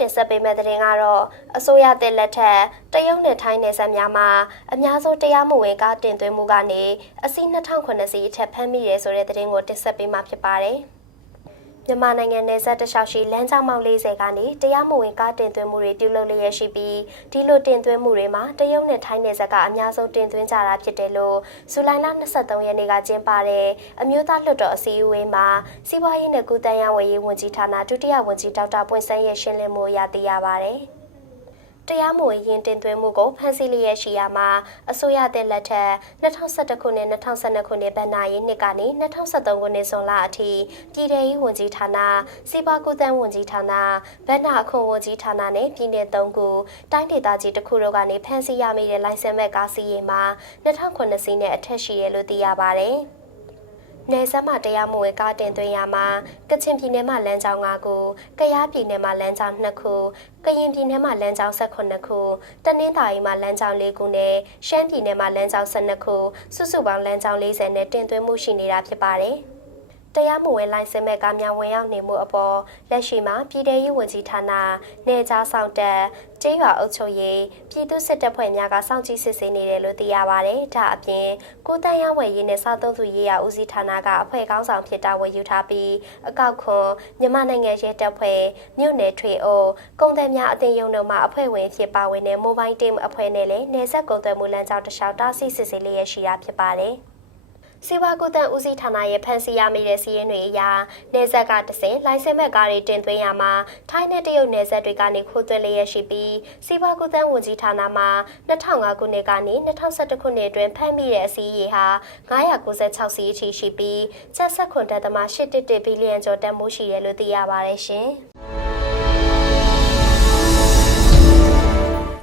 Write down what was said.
တင်ဆက်ပေးမယ့်သတင်းကတော့အစိုးရတဲ့လက်ထက်တရုတ်နဲ့ထိုင်းနယ်စပ်များမှာအများဆုံးတရားမဝင်ကားတင်သွင်းမှုကနေအစီး2009စီအထက်ဖမ်းမိရဲဆိုတဲ့သတင်းကိုတင်ဆက်ပေးမှာဖြစ်ပါတယ်။ မြန်မာနိုင်ငံနယ်စပ်တလျှောက်ရှိလမ်းကြောင်းပေါင်း40ကနေတရားမဝင်ကားတင်သွင်းမှုတွေပြုလုပ်လျက်ရှိပြီးဒီလိုတင်သွင်းမှုတွေမှာတရုတ်နဲ့ထိုင်းနယ်စပ်ကအများဆုံးတင်သွင်းကြတာဖြစ်တယ်လို့ဇူလိုင်လ23ရက်နေ့ကကျင်းပတဲ့အမျိုးသားလွှတ်တော်အစည်းအဝေးမှာစီးပွားရေးနဲ့ကုသရေးဝန်ကြီးဝန်ကြီးဌာနဒုတိယဝန်ကြီးဒေါက်တာပွင့်ဆန်းရဲ့ရှင်းလင်းမှုအရသိရပါဗျ။ တရားမဝင်ရင်တင်သွင်းမှုကိုဖမ်းဆီးလျက်ရှိရာမှာအစိုးရတဲ့လက်ထက်2011ခုနှစ်2012ခုနှစ်ဗန်နာရေးနှစ်ကနေ2013ခုနှစ်ဇွန်လအထိပြည်ထရေးဝန်ကြီးဌာနစီးပွားကူးသန်းဝန်ကြီးဌာနဗန်နာအခွန်ဝန်ကြီးဌာနနဲ့ပြည်내၃ခုတိုင်းဒေသကြီးတစ်ခုတို့ကနေဖမ်းဆီးရမိတဲ့လိုင်စင်မဲ့ကားစီးရင်မှာ2009စီးနဲ့အထက်ရှိတယ်လို့သိရပါတယ်။ နယ်စပ်မှာတရားမဝင်ကားတင်သွင်းရမှာကချင်ပြည်နယ်မှာလမ်းကြောင်း၅ခု၊ကယားပြည်နယ်မှာလမ်းကြောင်း2ခု၊ကရင်ပြည်နယ်မှာလမ်းကြောင်း18ခု၊တနင်္သာရီမှာလမ်းကြောင်း၄ခုနဲ့ရှမ်းပြည်နယ်မှာလမ်းကြောင်း12ခုစုစုပေါင်းလမ်းကြောင်း40နဲ့တင်သွင်းမှုရှိနေတာဖြစ်ပါတယ်။ တရားမဝင်လိုင်စင်မဲ့ကားများဝင်ရောက်နေမှုအပေါ်လက်ရှိမှာပြည်ထရေးဝန်ကြီးဌာနနေကြားဆောင်တက်ကျေးရွာအုပ်ချုပ်ရေးပြည်သူစစ်တပ်ဖွဲ့များကစောင့်ကြည့်စစ်ဆေးနေတယ်လို့သိရပါဗျ။ဒါအပြင်ကိုတန်ရဝယ်ရေးနဲ့စောက်သုံးသူရေးရာဦးစီးဌာနကအဖွဲ့ကောင်းဆောင်ဖြစ်တာဝန်ယူထားပြီးအကောက်ခွန်မြန်မာနိုင်ငံရဲတပ်ဖွဲ့မြို့နယ်ထွေအုပ်ကုန်သည်များအသင်းရုံးတို့မှအဖွဲ့ဝင်ဖြစ်ပါဝင်တဲ့ Mobile Team အဖွဲ့နဲ့လည်းနေဆက်ကုန်သွယ်မှုလမ်းကြောင်းတစ်လျှောက်တားဆီးစစ်ဆေးလျက်ရှိတာဖြစ်ပါတယ်။ စီဝါကူတန်ဦးစီးဌာနရဲ့ဖန်စီရမိတဲ့စီးရင်တွေအရာနေဆက်ကတဆင်လိုင်စင်မဲ့ကားတွေတင်သွင်းရမှာထိုင်းနဲ့တရုတ်နယ်စပ်တွေကနေခိုးသွင်းလျက်ရှိပြီးစီဝါကူတန်ဝန်ကြီးဌာနမှာ2005ခုနှစ်ကနေ2011ခုနှစ်အတွင်းဖမ်းမိတဲ့အစည်းအဝေးဟာ996စီးအထိရှိပြီးချက်ဆက်ခွန်တက်သမား811ဘီလီယံကျော်တန်မိုးရှိတယ်လို့သိရပါတယ်ရှင်။